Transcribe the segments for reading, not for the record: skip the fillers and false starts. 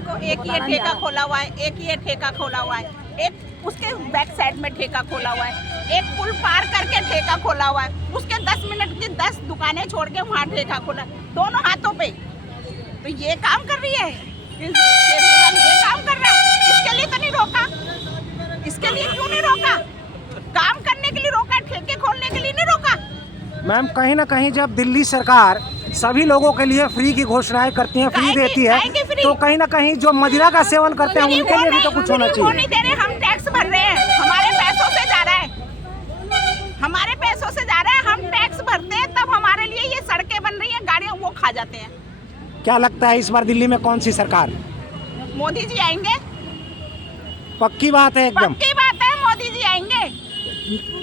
देखो एक ये ठेका खोला हुआ है, एक ये ठेका खोला हुआ है, एक उसके बैक साइड में ठेका खोला हुआ है, एक पुल पार करके ठेका खोला हुआ है, उसके 10 मिनट की 10 दुकानें छोड़ के वहाँ ठेका खोला, दोनों हाथों पे। तो ये काम कर रही है, केजरीवाल ये काम कर रहा है, इसके लिए तो नहीं रोका, इसके लिए क्यों नहीं रोका? काम करने के लिए रोका, ठेके खोलने के लिए नहीं रोका। मैम कहीं ना कहीं जब दिल्ली सरकार सभी लोगों के लिए फ्री की घोषणाएं करती है, फ्री देती है, तो कहीं ना कहीं जो मदिरा का सेवन करते हैं उनके लिए भी तो कुछ होना चाहिए। नहीं दे रहे, हम टैक्स भर रहे हैं, हमारे पैसों से जा रहा है, हमारे पैसों से जा रहा है, हम टैक्स भरते हैं, तब हमारे लिए ये सड़कें बन रही हैं, गाड़ियां वो खा जाते हैं। क्या लगता है इस बार दिल्ली में कौन सी सरकार? मोदी जी आएंगे, पक्की बात है, एकदम पक्की बात है, मोदी जी आएंगे।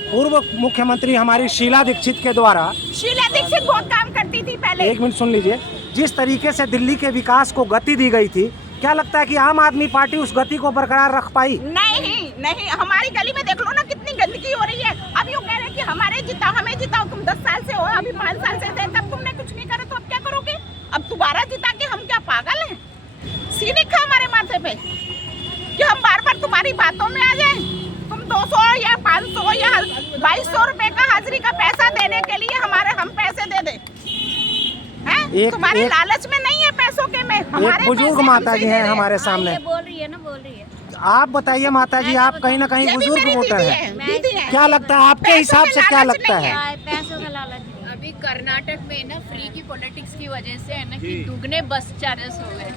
पूर्व मुख्यमंत्री हमारी शीला दीक्षित के द्वारा, शीला दीक्षित बहुत काम करती थी पहले। एक मिनट सुन लीजिए, जिस तरीके से दिल्ली के विकास को गति दी गई थी, क्या लगता है कि आम आदमी पार्टी उस गति को बरकरार रख पाई? नहीं, हमारी गली में देख लो ना कितनी गंदगी हो रही है। अब यूँ कह रहे हैं कि हमें जिताओ, तुम 10 साल से हो, अभी 5 साल से थे, तब तुमने कुछ नहीं करा, तो अब क्या करोगे? अब दोबारा जिता के हम क्या पागल हैं? सीनिक है हमारे माथे पे कि हम बार बार तुम्हारी बातों में आ जाएं। तुम 200 या 500 या 2200 रुपए का हाजिरी का पैसा देने के लिए हम पैसे दे दे हैं? तुम्हारे लालच में नहीं है पैसों के में। एक बुजुर्ग माता जी हैं हमारे सामने, बोल रही है। आप बताइए माता जी, आप कहीं ना कहीं बुजुर्ग वोटर हैं, क्या लगता है आपके हिसाब से, क्या लगता है? पैसों का लालच। अभी कर्नाटक में ना फ्री की पॉलिटिक्स की वजह से है ना कि दुगने बस चार्जेस हो गए,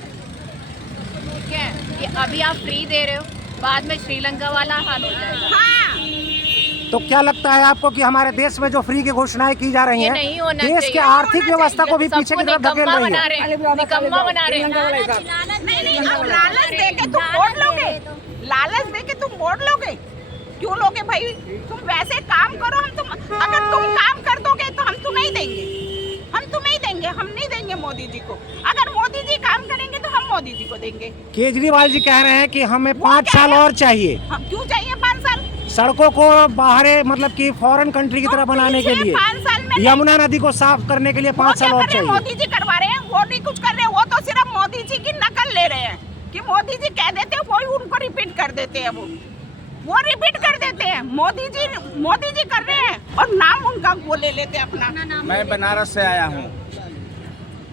ठीक है? कि अभी आप फ्री दे रहे हो, बाद में श्रीलंका वाला हाल हो जाएगा। हाँ। तो क्या लगता है आपको कि हमारे देश में जो फ्री की घोषणाएं की जा रही हैं, देश के आर्थिक व्यवस्था को भी पीछे की तरफ धकेल रही है? निकम्मा बना रहे हैं। नहीं, अब लालच देके तुम वोट लोगे, लालच देके तुम वोट लोगे, क्यों लोगे भाई? तुम वैसे काम करो, अगर तुम काम कर दोगे तो हम तुम्हें देंगे, हम नहीं देंगे मोदी जी को। अगर मोदी जी काम करेंगे तो हम मोदी जी को देंगे। केजरीवाल जी कह रहे हैं कि हमें 5 साल और चाहिए। हम क्यों चाहिए 5 साल? सड़कों को बाहर मतलब कि फॉरेन कंट्री की तरह बनाने के लिए, 5 साल में यमुना नदी को साफ करने के लिए 5 साल और चाहिए। मोदी जी करवा रहे हैं, वो नहीं कुछ कर रहे हैं, वो तो सिर्फ मोदी जी की नकल ले रहे हैं कि मोदी जी कह देते हैं वही उनको रिपीट कर देते हैं, वो रिपीट कर देते हैं। मोदी जी कर रहे हैं और नाम उनका वो ले लेते हैं अपना। मैं बनारस से आया हूँ,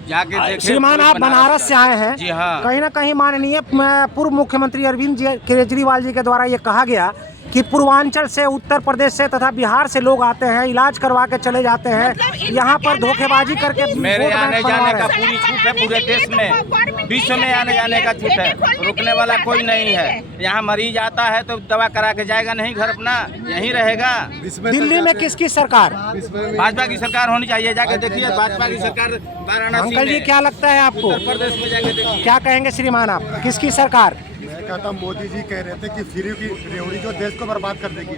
जाके देखिए। श्रीमान आप बनारस से आए हैं? जी हाँ। कहीं ना कहीं माननीय पूर्व मुख्यमंत्री अरविंद केजरीवाल जी के द्वारा ये कहा गया कि पूर्वांचल से, उत्तर प्रदेश से तथा बिहार से लोग आते हैं, इलाज करवा के चले जाते हैं, यहाँ पर धोखेबाजी करके मेरे आने जाने का पूरी छूट है, पूरे देश में, विश्व में आने जाने का छूट है, रुकने वाला कोई नहीं है। यहाँ मरीज आता है तो दवा करा के जाएगा नहीं घर अपना, यहीं रहेगा। दिल्ली में किसकी सरकार? भाजपा की सरकार होनी चाहिए, जाके देखिए भाजपा की सरकार वाराणसी अंकल जी क्या लगता है आपको, उत्तर प्रदेश में जाके देखिए। क्या कहेंगे श्रीमान आप, किसकी सरकार? मैं कहता मोदी जी कह रहे थे कि फ्री की रेवड़ी जो देश को बर्बाद कर देगी,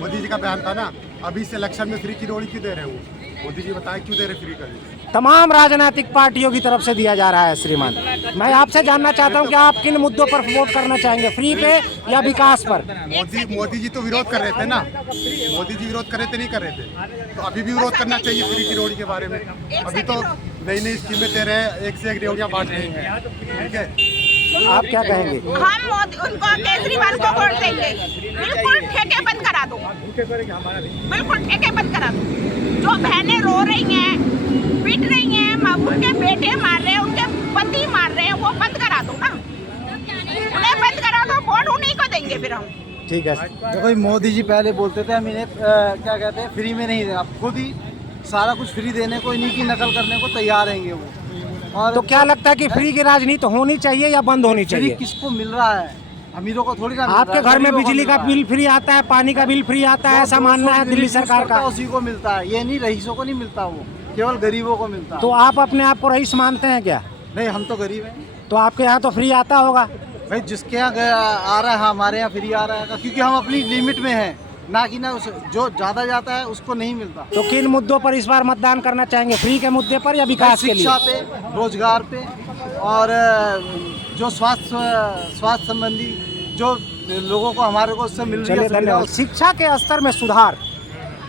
मोदी जी का बयान था ना। अभी इस इलेक्शन में फ्री की रेवड़ी क्यों दे रहे हो? मोदी जी बताएं क्यों दे रहे फ्री का? तमाम राजनीतिक पार्टियों की तरफ से दिया जा रहा है। श्रीमान मैं आपसे जानना चाहता हूं कि आप किन मुद्दों पर वोट करना चाहेंगे, फ्री पे या विकास पर? मोदी जी तो विरोध कर रहे थे ना, मोदी जी विरोध कर रहे थे, नहीं कर रहे थे, तो अभी भी विरोध करना चाहिए फ्री की रेवड़ी के बारे में। अभी तो नई स्कीमें दे रहे हैं, एक से एक रेवड़ियाँ बांट रहे हैं, ठीक है? आप क्या कहेंगे? हम मोदी उनको केजरीवाल को वोट देंगे। बिल्कुल ठेके बंद करा दो, बिल्कुल ठेके बंद करा दो। जो बहनें रो रही हैं, पीट रही हैं, उनके बेटे मार रहे हैं, उनके पति मार रहे हैं, वो बंद करा दो ना, उन्हें बंद करा दो, वोट उन्हीं को देंगे फिर हम। ठीक है। देखो मोदी जी पहले बोलते थे हम इन्हें क्या कहते हैं, फ्री में नहीं देना, खुद ही सारा कुछ फ्री देने को, इन्हीं की नकल करने को तैयार रहेंगे वो। और तो क्या लगता है कि फ्री की राजनीति होनी चाहिए या बंद होनी चाहिए? फ्री किसको मिल रहा है? अमीरों को थोड़ी ना। आपके घर में बिजली का बिल फ्री आता है, पानी का बिल फ्री आता है, ऐसा मानना है दिल्ली सरकार का? उसी को मिलता है, ये नहीं रईसों को नहीं मिलता, वो केवल गरीबों को मिलता है। तो आप अपने आप को रईस मानते हैं क्या? नहीं, हम तो गरीब हैं। तो आपके यहाँ तो फ्री आता होगा भाई, जिसके यहाँ आ रहा है हमारे यहाँ फ्री आ रहा है, क्योंकि हम अपनी लिमिट में हैं, ना कि ना जो ज्यादा जाता है उसको नहीं मिलता। तो किन मुद्दों पर इस बार मतदान करना चाहेंगे, फ्री के मुद्दे पर या विकास के लिए? शिक्षा पे, रोजगार पे, और जो स्वास्थ्य संबंधी जो लोगों को हमारे को उससे मिल रही है। धन्यवाद। शिक्षा के स्तर में सुधार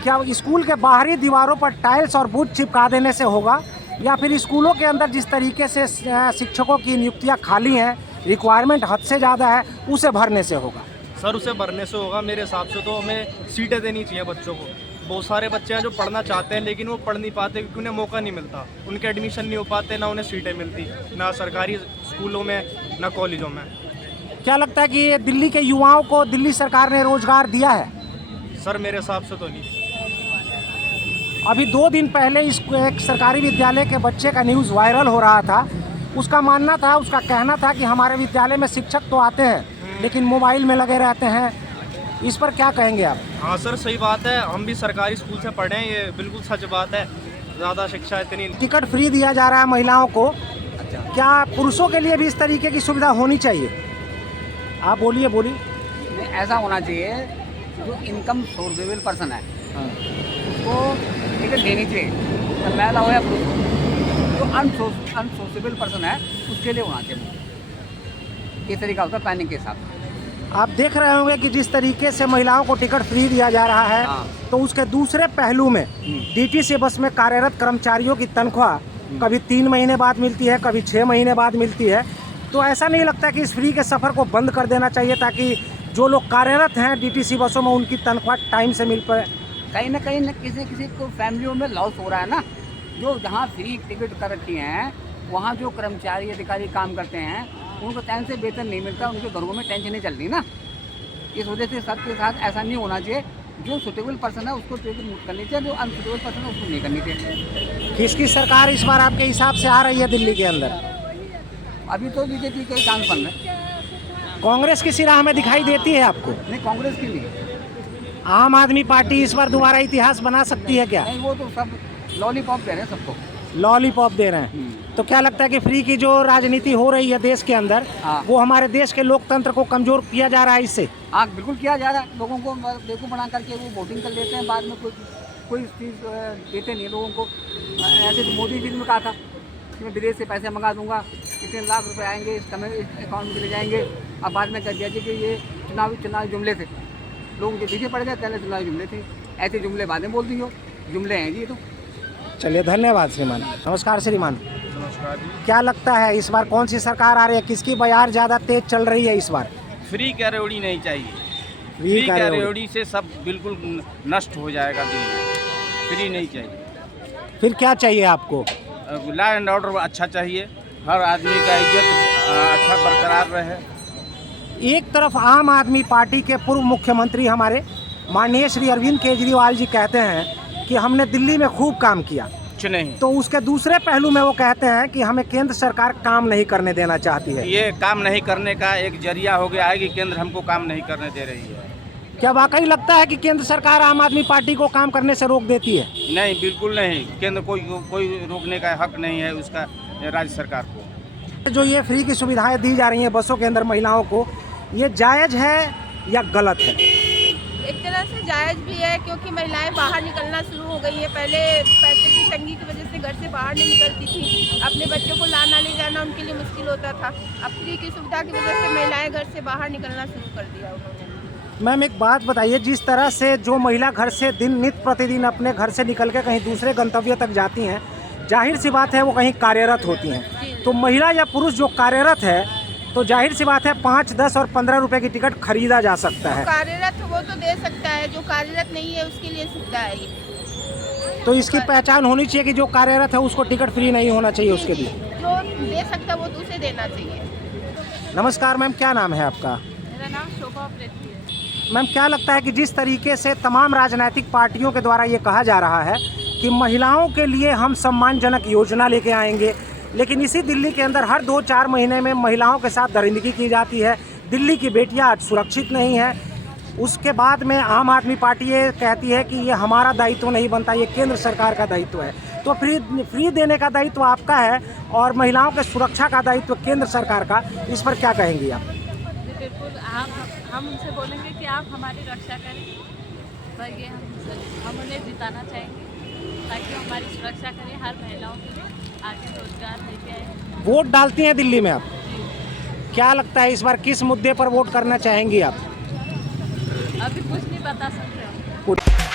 क्या स्कूल के बाहरी दीवारों पर टाइल्स और बोर्ड चिपका देने से होगा, या फिर स्कूलों के अंदर जिस तरीके से शिक्षकों की नियुक्तियां खाली हैं रिक्वायरमेंट हद से ज़्यादा है, उसे भरने से होगा। सर उसे भरने से होगा। मेरे हिसाब से तो हमें सीटें देनी चाहिए बच्चों को। बहुत सारे बच्चे हैं जो पढ़ना चाहते हैं लेकिन वो पढ़ नहीं पाते क्योंकि उन्हें मौका नहीं मिलता, उनके एडमिशन नहीं हो पाते, ना उन्हें सीटें मिलती, ना सरकारी स्कूलों में ना कॉलेजों में। क्या लगता है कि ये दिल्ली के युवाओं को दिल्ली सरकार ने रोजगार दिया है? सर मेरे हिसाब से तो नहीं। अभी 2 दिन पहले एक सरकारी विद्यालय के बच्चे का न्यूज़ वायरल हो रहा था। उसका मानना था, उसका कहना था कि हमारे विद्यालय में शिक्षक तो आते हैं लेकिन मोबाइल में लगे रहते हैं। इस पर क्या कहेंगे आप? हाँ सर सही बात है, हम भी सरकारी स्कूल से पढ़े हैं, ये बिल्कुल सच बात है। ज़्यादा शिक्षा इतनी। टिकट फ्री दिया जा रहा है महिलाओं को, क्या पुरुषों के लिए भी इस तरीके की सुविधा होनी चाहिए? आप बोलिए। नहीं, ऐसा होना चाहिए जो इनकम सोर्सेबल पर्सन है उसको टिकट देनी चाहिए, तो महिला हो या पुरुष हो। जो अनसोर्सेबल पर्सन है उसके लिए होना चाहिए। ये तरीका होता है प्लानिंग के हिसाब से। आप देख रहे होंगे कि जिस तरीके से महिलाओं को टिकट फ्री दिया जा रहा है, तो उसके दूसरे पहलू में डीटीसी बस में कार्यरत कर्मचारियों की तनख्वाह कभी 3 महीने बाद मिलती है, कभी 6 महीने बाद मिलती है। तो ऐसा नहीं लगता कि इस फ्री के सफ़र को बंद कर देना चाहिए ताकि जो लोग कार्यरत हैं डीटीसी बसों में उनकी तनख्वाह टाइम से मिल पाए? कहीं ना किसी को फैमिलियों में लॉस हो रहा है ना। जो जहाँ फ्री टिकट कर रखी हैं वहाँ जो कर्मचारी अधिकारी काम करते हैं उनको टाइम से वेतन नहीं मिलता, उनके घरों में टेंशनें चल रही ना। इस वजह से सबके साथ ऐसा नहीं होना चाहिए। जो सुटेबल पर्सन है उसको टिकट करनी चाहिए, जो अनसुटेबल पर्सन है उसको नहीं करनी चाहिए। किसकी सरकार इस बार आपके हिसाब से आ रही है दिल्ली के अंदर? अभी तो बीजेपी के चांस बन रहे। कांग्रेस किसी राह में दिखाई देती है आपको? नहीं, कांग्रेस की नहीं। आम आदमी पार्टी इस बार दोबारा इतिहास बना सकती है क्या? नहीं, वो तो सब लॉलीपॉप दे रहे हैं सबको। लॉलीपॉप दे रहे हैं। तो क्या लगता है कि फ्री की जो राजनीति हो रही है देश के अंदर, वो हमारे देश के लोकतंत्र को कमजोर किया जा रहा है इससे? हाँ बिल्कुल किया जा रहा है। लोगों को बेवकूफ़ बना करके वो वोटिंग कर लेते हैं, बाद में कोई चीज़ देते नहीं लोगों को। ऐसे तो मोदी जी ने कहा था कि मैं विदेश से पैसे मंगा दूंगा, इतने लाख रुपए आएंगे इस अकाउंट में चले जाएंगे। अब बाद में कह दिया कि ये चुनावी जुमले थे, लोग जो पीछे पड़ गए, पहले चुनावी जुमले थे। ऐसे जुमले बाद में बोल दी हो, जुमले हैं जी ये तो। चलिए धन्यवाद श्रीमान। नमस्कार श्रीमान। नमस्कार जी। क्या लगता है इस बार कौन सी सरकार आ रही है, किसकी बयार ज़्यादा तेज चल रही है इस बार? फ्री कैरोड़ी नहीं चाहिए। फ्री कैरोड़ी से सब बिल्कुल नष्ट हो जाएगा दिल्ली। फ्री नहीं चाहिए। फिर क्या चाहिए आपको? लॉ एंड ऑर्डर अच्छा चाहिए, हर आदमी का इज्जत अच्छा बरकरार रहे। एक तरफ आम आदमी पार्टी के पूर्व मुख्यमंत्री हमारे माननीय श्री अरविंद केजरीवाल जी कहते हैं कि हमने दिल्ली में खूब काम किया, कुछ नहीं। तो उसके दूसरे पहलू में वो कहते हैं कि हमें केंद्र सरकार काम नहीं करने देना चाहती है। ये काम नहीं करने का एक जरिया हो गया है कि केंद्र हमको काम नहीं करने दे रही है। क्या वाकई लगता है कि केंद्र सरकार आम आदमी पार्टी को काम करने से रोक देती है? नहीं, बिल्कुल नहीं। केंद्र कोई रोकने का हक नहीं है उसका राज्य सरकार को। जो ये फ्री की सुविधाएं दी जा रही हैं बसों के अंदर महिलाओं को, ये जायज़ है या गलत है? एक तरह से जायज़ भी है क्योंकि महिलाएं बाहर निकलना शुरू हो गई है। पहले पैसे की तंगी की वजह से घर से बाहर नहीं निकलती थी, अपने बच्चों को लाना ले जाना उनके लिए मुश्किल होता था। अब फ्री की सुविधा की वजह से महिलाएं घर से बाहर निकलना शुरू कर दिया उन्होंने। मैम एक बात बताइए, जिस तरह से जो महिला घर से नित्य प्रतिदिन अपने घर से निकल के कहीं दूसरे गंतव्य तक जाती हैं, जाहिर सी बात है वो कहीं कार्यरत होती हैं, तो महिला या पुरुष जो कार्यरत है तो जाहिर सी बात है 5, 10 और 15 रुपए की टिकट खरीदा जा सकता है। कार्यरत वो तो दे सकता है, जो कार्यरत नहीं है उसके लिए सुविधा है ये। तो इसकी पहचान होनी चाहिए कि जो कार्यरत है उसको टिकट फ्री नहीं होना चाहिए उसके लिए। जो दे सकता है वो तो उसे देना चाहिए। नमस्कार मैम, क्या नाम है आपका? मेरा नाम शोभा प्रीति है। मैम क्या लगता है कि जिस तरीके से तमाम राजनीतिक पार्टियों के द्वारा ये कहा जा रहा है कि महिलाओं के लिए हम सम्मानजनक योजना लेके आएंगे, लेकिन इसी दिल्ली के अंदर हर 2-4 महीने में महिलाओं के साथ दरिंदगी की जाती है, दिल्ली की बेटियां आज सुरक्षित नहीं हैं, उसके बाद में आम आदमी पार्टी ये कहती है कि ये हमारा दायित्व नहीं बनता, ये केंद्र सरकार का दायित्व है। तो फ्री देने का दायित्व आपका है और महिलाओं के सुरक्षा का दायित्व केंद्र सरकार का, इस पर क्या कहेंगी आप? बिल्कुल, हम उनसे बोलेंगे कि आप हमारी रक्षा करें, तो ये हम उन्हें जिताना चाहेंगे ताकि हमारी सुरक्षा करें, हर महिलाओं के लिए आगे रोजगार लेके आए। वोट डालती हैं दिल्ली में आप, क्या लगता है इस बार किस मुद्दे पर वोट करना चाहेंगी आप? अभी कुछ नहीं बता सकते।